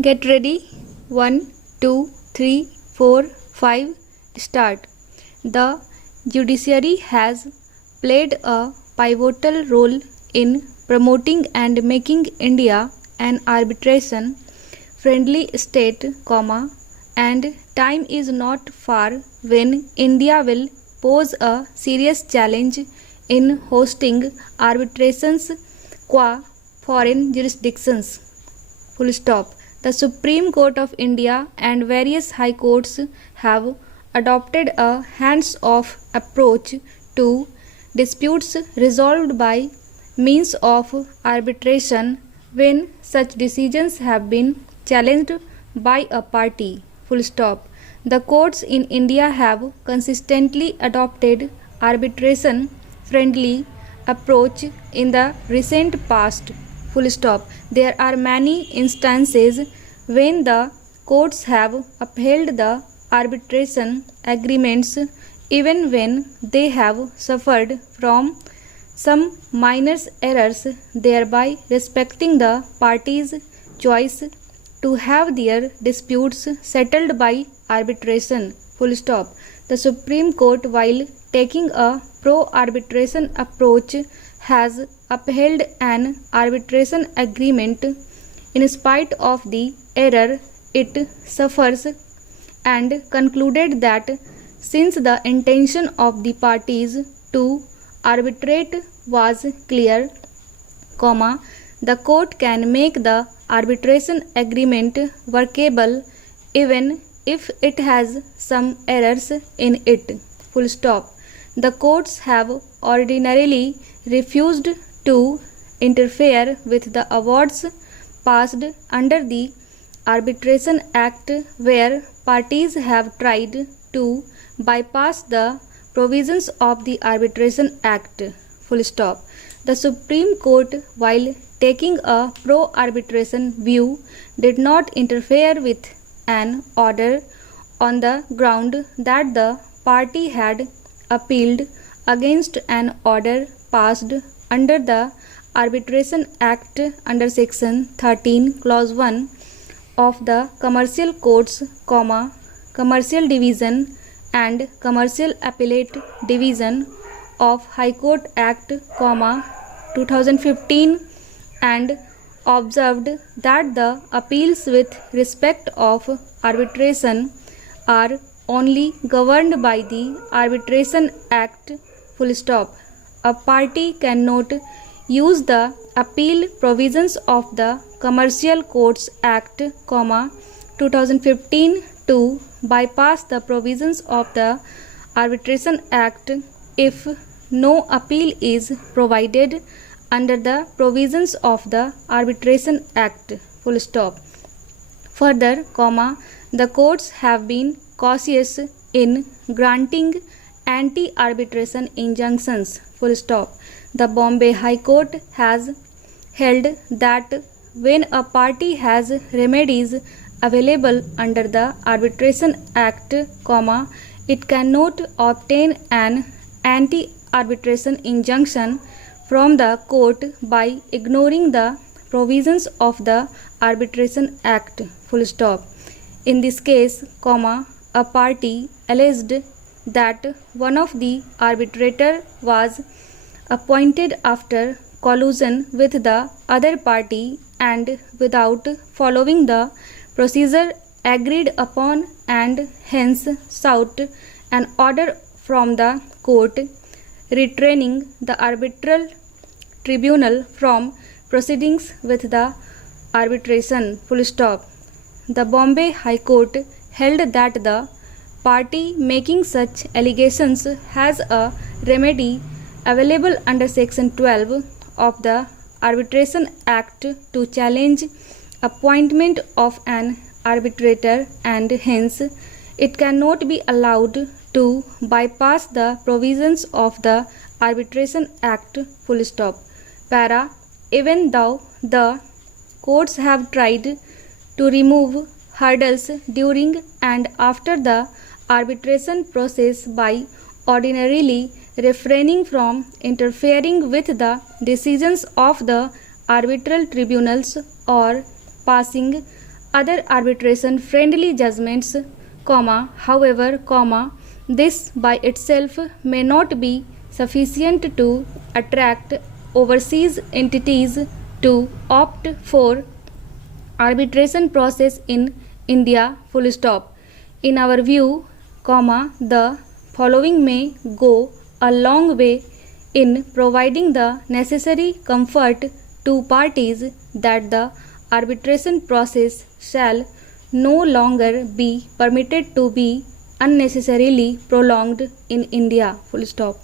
Get ready. 1, 2, 3, 4, 5. Start. The judiciary has played a pivotal role in promoting and making India an arbitration friendly state, and time is not far when India will pose a serious challenge in hosting arbitrations qua foreign jurisdictions. Full stop. The Supreme Court of India and various high courts have adopted a hands-off approach to disputes resolved by means of arbitration when such decisions have been challenged by a party. Full stop. The courts in India have consistently adopted arbitration friendly approach in the recent past. Full stop. There are many instances when the courts have upheld the arbitration agreements even when they have suffered from some minor errors, thereby respecting the parties' choice to have their disputes settled by arbitration. Full stop. The Supreme Court, while taking a pro-arbitration approach, has upheld an arbitration agreement in spite of the error it suffers and concluded that since the intention of the parties to arbitrate was clear, the court can make the arbitration agreement workable even if it has some errors in it. Full stop. The courts have ordinarily refused to interfere with the awards passed under the Arbitration Act where parties have tried to bypass the provisions of the Arbitration Act. Full stop. The Supreme Court, while taking a pro-arbitration view, did not interfere with an order on the ground that the party had appealed against an order passed under the Arbitration Act under Section 13, Clause 1 of the Commercial Courts, Commercial Division and Commercial Appellate Division of High Court Act, 2015, and observed that the appeals with respect of arbitration are only governed by the Arbitration Act. Full stop. A party cannot use the appeal provisions of the Commercial Courts Act, 2015 to bypass the provisions of the Arbitration Act if no appeal is provided under the provisions of the Arbitration Act. Full stop. Further, the courts have been cautious in granting anti-arbitration injunctions. Full stop. The Bombay High Court has held that when a party has remedies available under the Arbitration Act, it cannot obtain an anti-arbitration injunction from the court by ignoring the provisions of the Arbitration Act. Full stop. In this case, a party alleged that one of the arbitrator was appointed after collusion with the other party and without following the procedure agreed upon, and hence sought an order from the court restraining the arbitral tribunal from proceedings with the arbitration. Full stop. The Bombay High Court held that the party making such allegations has a remedy available under Section 12 of the Arbitration Act to challenge appointment of an arbitrator, and hence it cannot be allowed to bypass the provisions of the Arbitration Act. Full stop. Para. Even though the courts have tried to remove hurdles during and after the arbitration process by ordinarily refraining from interfering with the decisions of the arbitral tribunals or passing other arbitration friendly judgments, however, this by itself may not be sufficient to attract overseas entities to opt for arbitration process in India, full stop. In our view, the following may go a long way in providing the necessary comfort to parties that the arbitration process shall no longer be permitted to be unnecessarily prolonged in India, full stop.